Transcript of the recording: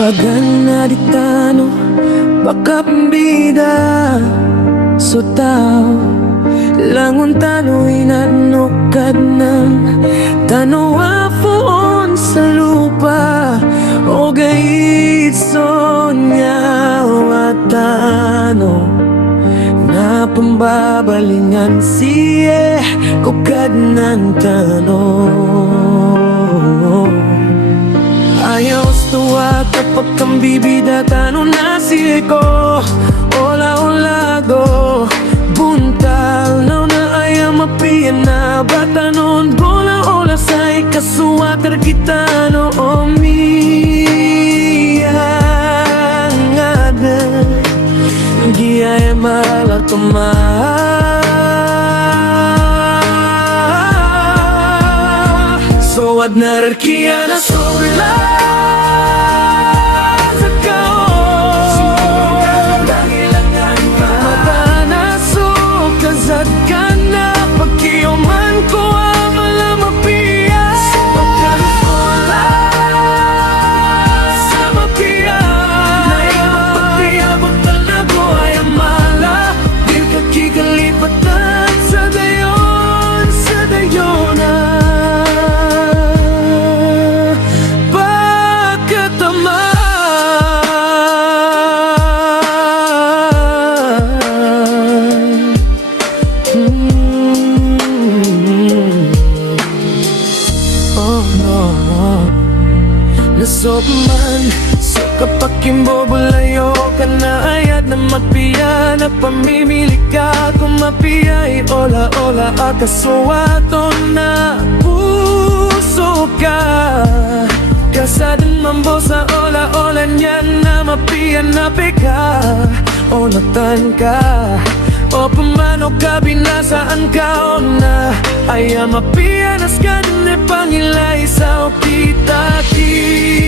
Paganaditano pakapbida so tao langon tano inanukad ng tanawafoon sa lupa o gaitso niya watano na pambabalingan siye kukad ng tanong. Ayaw tuwa kapag kang bibida tanong na siye ko ola-olago buntal na ayam mapian na batanon bola ola say kasuwater kita no omiyangada giya malatuma so ad nararkiya na sola Nasokman, so kapag kimbobolayo ka na ayat na magpiya na pamimili ka kung mapiyay ola-ola akasuwato na puso ka kasadang mambo sa ola-ola niya na mapiya na peka o natan ka o pamano ka binasaan ka o na ayam mapiya nas ka din pangilay sa okita-kita